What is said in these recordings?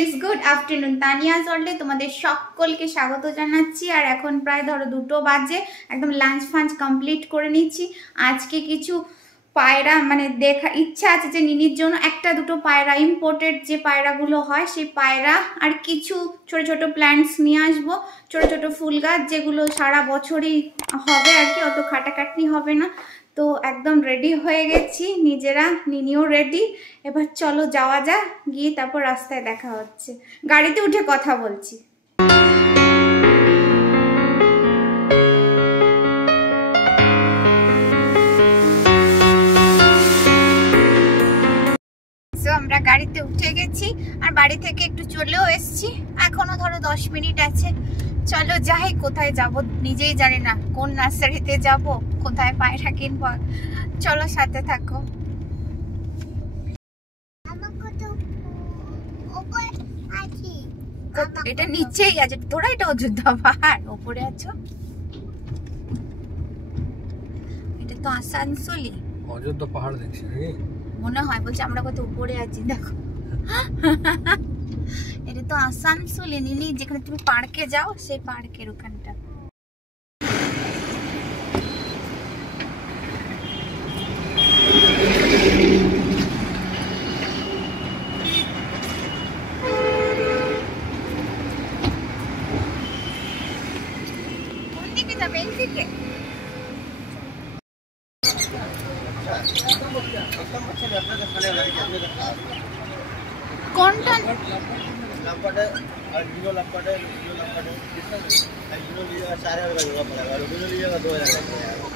Friends, good afternoon. Tania জলে তোমাদের সকলকে স্বাগত জানাচ্ছি। আর এখন প্রায় ধরো 2টো বাজে, একদম লাঞ্চ ফাঞ্চ কমপ্লিট করে নিচ্ছি। আজকে কিছু পায়রা মানে দেখা ইচ্ছা আছে যে নিনির জন্য একটা দুটো পায়রা, ইম্পোর্টেড যে পায়রাগুলো হয় সেই পায়রা, আর কিছু ছোট ছোট প্ল্যান্টস নিয়ে আসবো, ছোট ছোট ফুল গাছ যেগুলো সারা বছরই হবে আর কি, অত খাটাখাটনি হবে না। তো একদম রেডি হয়ে গেছি নিজেরা, নিনিও রেডি। এবার চলো যাওয়া যাক, গিয়ে তারপর রাস্তায় দেখা হচ্ছে, গাড়িতে উঠে কথা বলছি। আমরা গাড়িতে উঠে গেছি আর বাড়ি থেকে একটু চলেও এসেছি, এখনো ধরো 10 মিনিট আছে। চলো যাই, কোথায় যাব নিজেই জানি না, কোন নার্সারিতে যাব, কোথায় পায়রা কিনবো, চলো সাথে থাকো। এটা নিচেই আছে, তোরা এটা অযোধ্যা পাহাড় ওপরে আছো, এটা তো আসানসোলি অযোধ্যা পাহাড় দেখছি মনে হয়, বলছে আমরা কত উপরে আছি দেখো। এটা তো আসানসোলি, নিনি যেখানে তুমি পার্কে যাও সেই পার্কের ওখানটা। কোন দিকে যাবে? এই দিকে? কোনটা?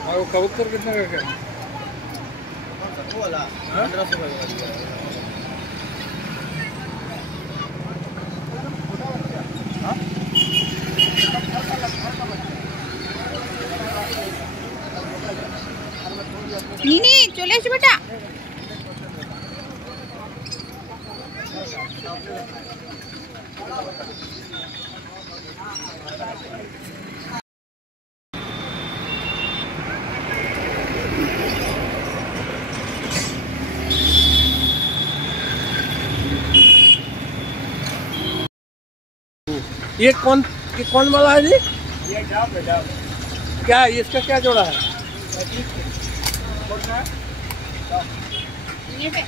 और वो कबूतर कितने का है? वो वाला 1500 का। নিনি চলে এসো বেটা। ये कौन वाला है जी? ये डाब है, डाब। क्या इसका क्या जोड़ा है? নেবে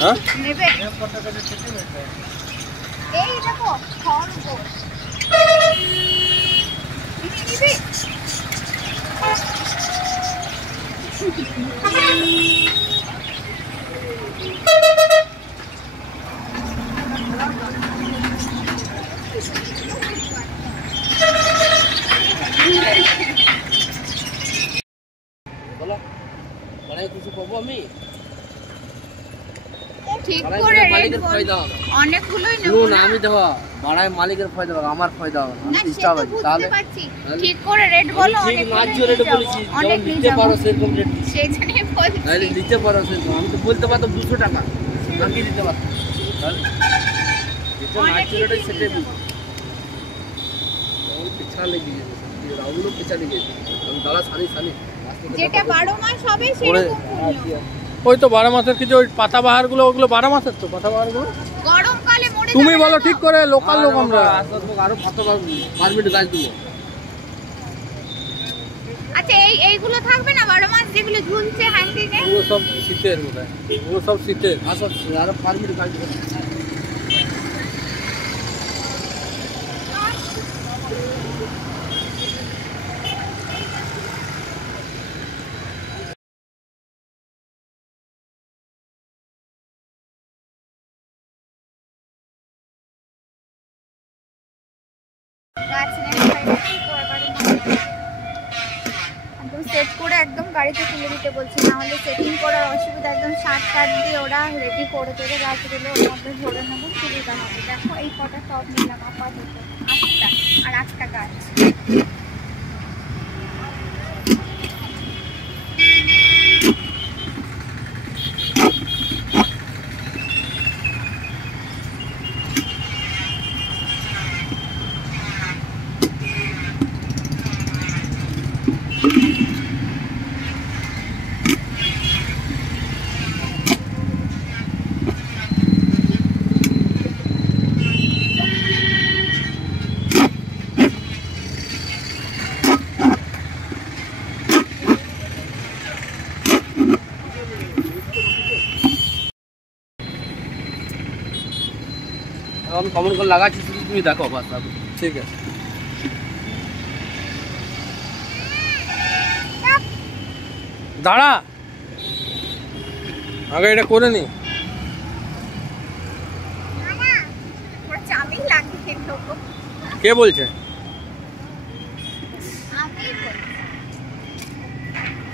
हाँ? নেবে ये फोटो का छुट्टी मिलता है। এই দেখো খরগোশ নিবি। बोलो बड़ा कुछ पाबो আমি ঠিক করে রেট বল, অনেকগুলোই নেব না আমি দেব বড়াই মালিকের ফায়দা হবে, আমার ফায়দা হবে না, ডিস্টার্ব হবে। তাহলে ঠিক করে রেট বলো, অনেক মাছ রেট বলেছি, যেমন নিতে পারো সেরকম রেট সেই জন্যই বলছি। তাহলে নিতে পারো সেরকম, আমি তো বলতে পারতাম 200 টাকা, আমি দিতে পারতাম। তাহলে যেটা মাছ রেট সেটাই বলছি। ওই পিছা লেগে গেছে, রাউগুলো পিছা লেগে গেছে, আমি দাঁড়া সানি যেটা 12 মাস হবে সেরকম মূল্য। ওই তো 12 মাসের কিছু ওই পাতাবাহার গুলো, ওগুলো 12 মাসের তো পাতাবাহার গুলো। গরমকালে মরে যাবে। তুমি বলো ঠিক করে, লোকাল লোক আমরা আরো পাতাবাহার পারমিট গাছ দিব। আচ্ছা এইগুলো থাকবে না 12 মাস যেগুলো ঝুলছে হ্যাঙ্গিং এ? वो सब শীতের বোধহয়, वो सब শীতের। আসো আর পারমিট গাছ দিব। গাছ নেই একদম সেট করে একদম গাড়িতে তুলে দিতে বলছি, না হলে সেটিং করার অসুবিধা। একদম শার্ট কাট দিয়ে ওরা রেডি করে দেবে, গাছগুলো ওর মধ্যে ধরে নেবো, সুবিধা হবে। দেখো এই কটা সব নিলাম আপাতত 8টা, আর 8টা গাছ। আমি কমন করে লাগাচ্ছি, শুধু তুমি দেখো বাস। ঠিক আছে, দাঁড়া আগে এটা করে নি। কে বলছে?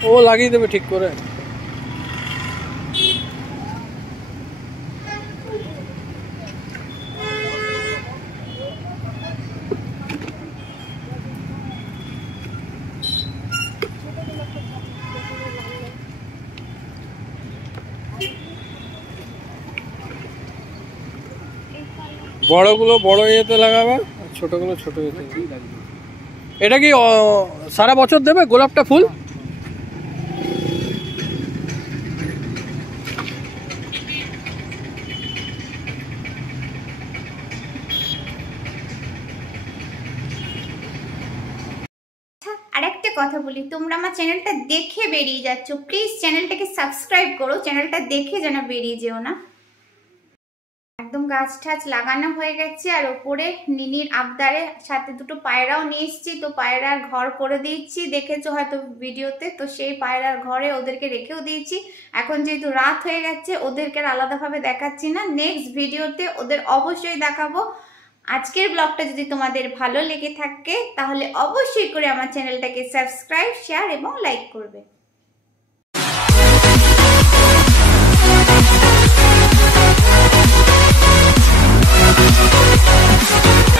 ও লাগিয়ে দেবে ঠিক করে। বড়গুলো বড় ইয়েতে লাগাবে, আর ছোটগুলো ছোট ইয়েতে। এটা কি সারা বছর দেবে গোলাপটা ফুল? আর একটা কথা বলি, তোমরা আমার চ্যানেলটা দেখে বেরিয়ে যাচ্ছ, প্লিজ চ্যানেলটাকে সাবস্ক্রাইব করো, চ্যানেলটা দেখে যেন বেরিয়ে যেও না। একদম গাছ টাছ লাগানো হয়ে গেছে, আর ওপরে নিনির আবদারে সাথে দুটো পায়রাও নিয়ে এসেছি, তো পায়রার ঘর করে দিয়েছি, দেখেছো হয়তো ভিডিওতে। তো সেই পায়রার ঘরে ওদেরকে রেখেও দিয়েছি। এখন যেহেতু রাত হয়ে গেছে, ওদেরকে আর আলাদাভাবে দেখাচ্ছি না, নেক্সট ভিডিওতে ওদের অবশ্যই দেখাবো। আজকের ব্লগটা যদি তোমাদের ভালো লেগে থাকে তাহলে অবশ্যই করে আমার চ্যানেলটাকে সাবস্ক্রাইব, শেয়ার এবং লাইক করবে।